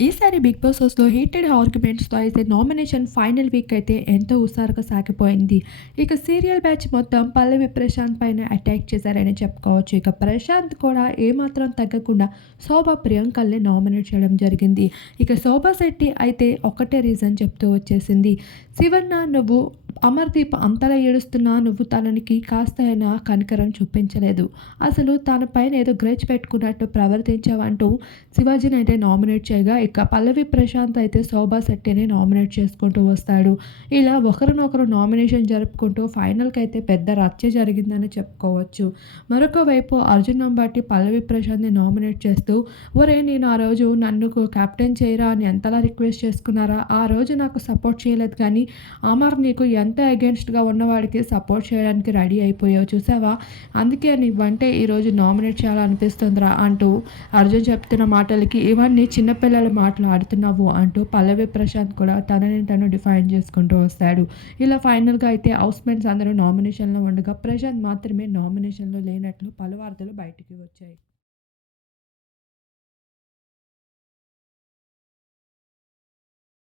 ఈసారి big Boss హౌస్‌లో heated ఆర్గ్యుమెంట్స్‌తో అయితే నామినేషన్ ఫైనల్ వీక్ అయితే ఎంతో ఉసారుగా సాగిపోయింది. ఇక సీరియల్ బ్యాచ్ మొత్తం పల్లవి ప్రశాంత్ పైన అటాక్ చేశారని చెప్పుకోవచ్చు. ఇక ప్రశాంత్ కూడా ఏమాత్రం తగ్గకుండా శోభ ప్రియాంకల్ని నామినేట్ చేయడం జరిగింది. ఇక శోభా శెట్టి అయితే ఒకటే రీజన్ చెప్తూ వచ్చేసింది. శివన్న నువ్వు అమర్దీప్ అంతలా ఏడుస్తున్నా నువ్వు తననికి కాస్త అయినా కనికరం చూపించలేదు. అసలు తన పైన ఏదో గ్రెచ్ పెట్టుకున్నట్టు ప్రవర్తించావంటూ శివాజీని అయితే నామినేట్ చేయగా ఇక పల్లవి ప్రశాంత్ అయితే శోభా శెట్టిని నామినేట్ చేసుకుంటూ వస్తాడు. ఇలా ఒకరినొకరు నామినేషన్ జరుపుకుంటూ ఫైనల్‌కి అయితే పెద్ద రచ్చ జరిగిందని చెప్పుకోవచ్చు. మరొక వైపు అర్జున్ నంబాటి పల్లవి ప్రశాంత్‌ని నామినేట్ చేస్తూ ఒరే నేను ఆ రోజు నన్ను కెప్టెన్ చేయరా అని ఎంతలా రిక్వెస్ట్ చేసుకున్నారా? ఆ రోజు నాకు సపోర్ట్ చేయలేదు కానీ అమర్ నీకు ఎంత అగెయిన్స్ట్‌గా ఉన్నవాడికి సపోర్ట్ చేయడానికి రెడీ అయిపోయావు చూసావా? అందుకే నువ్వంటే ఈరోజు నామినేట్ చేయాలనిపిస్తుందిరా అంటూ అర్జున్ చెప్తున్న మాటలకి ఇవన్నీ చిన్నపిల్లల మాటలు ఆడుతున్నావు అంటూ పల్లవి ప్రశాంత్ కూడా తనని తను డిఫైన్ చేసుకుంటూ వస్తాడు. ఇలా ఫైనల్‌గా అయితే హౌస్‌మేట్స్ అందరూ నామినేషన్‌లో ఉండగా ప్రశాంత్ మాత్రమే నామినేషన్‌లో లేనట్లు పలు వార్తలు బయటికి వచ్చాయి.